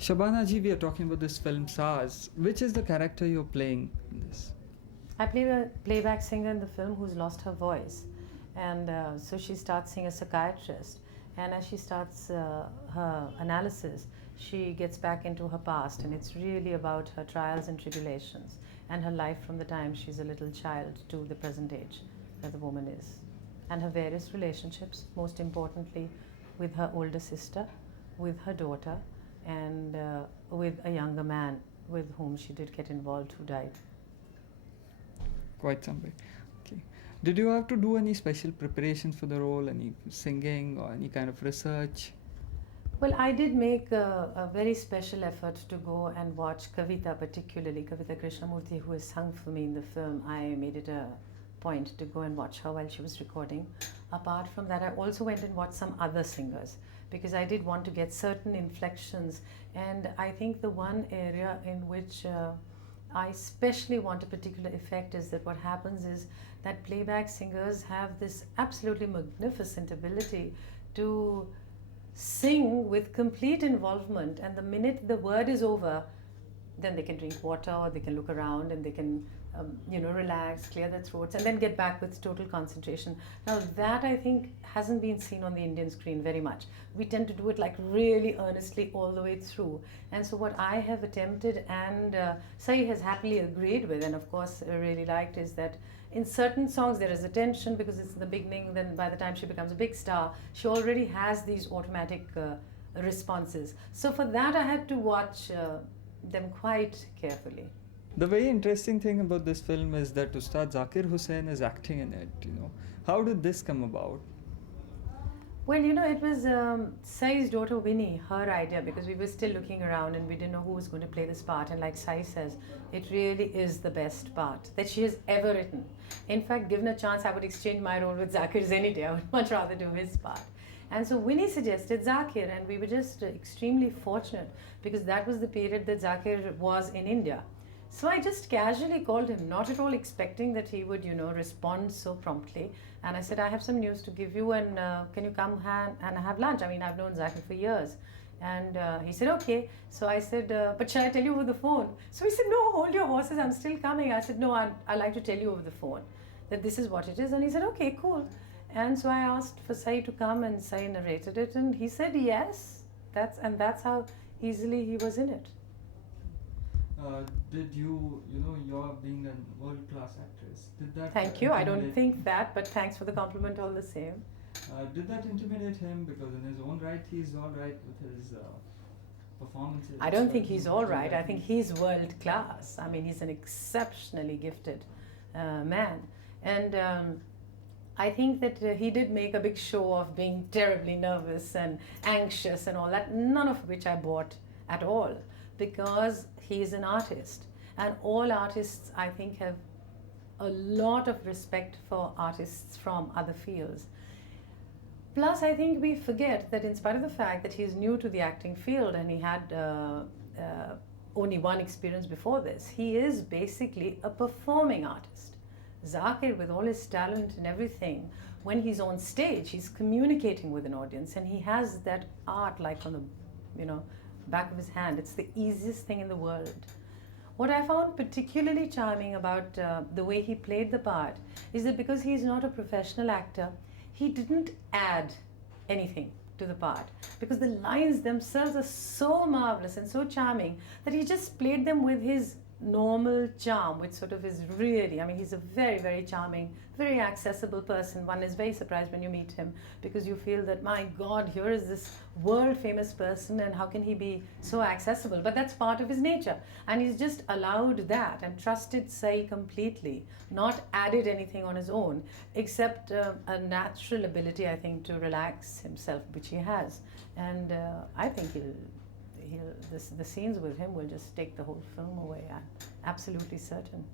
Shabana ji, we are talking about this film Saaz. Which is the character you're playing in this? I play a playback singer in the film who's lost her voice. And so she starts seeing a psychiatrist. And as she starts her analysis, she gets back into her past. And it's really about her trials and tribulations and her life from the time she's a little child to the present age that the woman is. And her various relationships, most importantly with her older sister, with her daughter, and with a younger man with whom she did get involved who died. Quite some way. Okay. Did you have to do any special preparations for the role, any singing or any kind of research? Well, I did make a very special effort to go and watch Kavita, particularly Kavita Krishnamurthy, who has sung for me in the film. I made it a point to go and watch her while she was recording. Apart from that, I also went and watched some other singers because I did want to get certain inflections. And I think the one area in which I especially want a particular effect is that what happens is that playback singers have this absolutely magnificent ability to sing with complete involvement, and the minute the word is over, then they can drink water or they can look around and they can relax, clear their throats, and then get back with total concentration. Now that I think hasn't been seen on the Indian screen very much. We tend to do it like really earnestly all the way through. And so what I have attempted, and Sai has happily agreed with, and of course really liked, is that in certain songs there is a tension because it's in the beginning, then by the time she becomes a big star, she already has these automatic responses. So for that I had to watch them quite carefully. The very interesting thing about this film is that Ustad Zakir Hussain is acting in it. How did this come about? Well, it was Sai's daughter Winnie, her idea, because we were still looking around and we didn't know who was going to play this part. And like Sai says, it really is the best part that she has ever written. In fact, given a chance, I would exchange my role with Zakir's any day. I would much rather do his part. And so Winnie suggested Zakir, and we were just extremely fortunate because that was the period that Zakir was in India. So I just casually called him, not at all expecting that he would, respond so promptly. And I said, I have some news to give you, and can you come and have lunch? I mean, I've known Zakir for years. And he said, okay. So I said, but shall I tell you over the phone? So he said, no, hold your horses, I'm still coming. I said, no, I'd like to tell you over the phone that this is what it is. And he said, okay, cool. And so I asked for Sai to come, and Sai narrated it, and he said yes. That's how easily he was in it. Did you're being a world-class actress, did that... Thank you. I don't think that, but thanks for the compliment all the same. Did that intimidate him? Because in his own right, he's all right with his performances. I don't think he's all right. I think he's world-class. I mean, he's an exceptionally gifted man. And I think that he did make a big show of being terribly nervous and anxious and all that, none of which I bought at all, because he is an artist. And all artists, I think, have a lot of respect for artists from other fields. Plus, I think we forget that in spite of the fact that he's new to the acting field and he had only one experience before this, he is basically a performing artist. Zakir, with all his talent and everything, when he's on stage, he's communicating with an audience, and he has that art like on the, back of his hand. It's the easiest thing in the world. What I found particularly charming about the way he played the part is that because he's not a professional actor, he didn't add anything to the part, because the lines themselves are so marvelous and so charming that he just played them with his normal charm, which sort of is really, I mean, he's a very, very charming, very accessible person. One is very surprised when you meet him because you feel that, my God, here is this world famous person and how can he be so accessible? But that's part of his nature. And he's just allowed that and trusted Sai completely, not added anything on his own, except a natural ability, I think, to relax himself, which he has. And I think the scenes with him will just take the whole film away. I'm absolutely certain.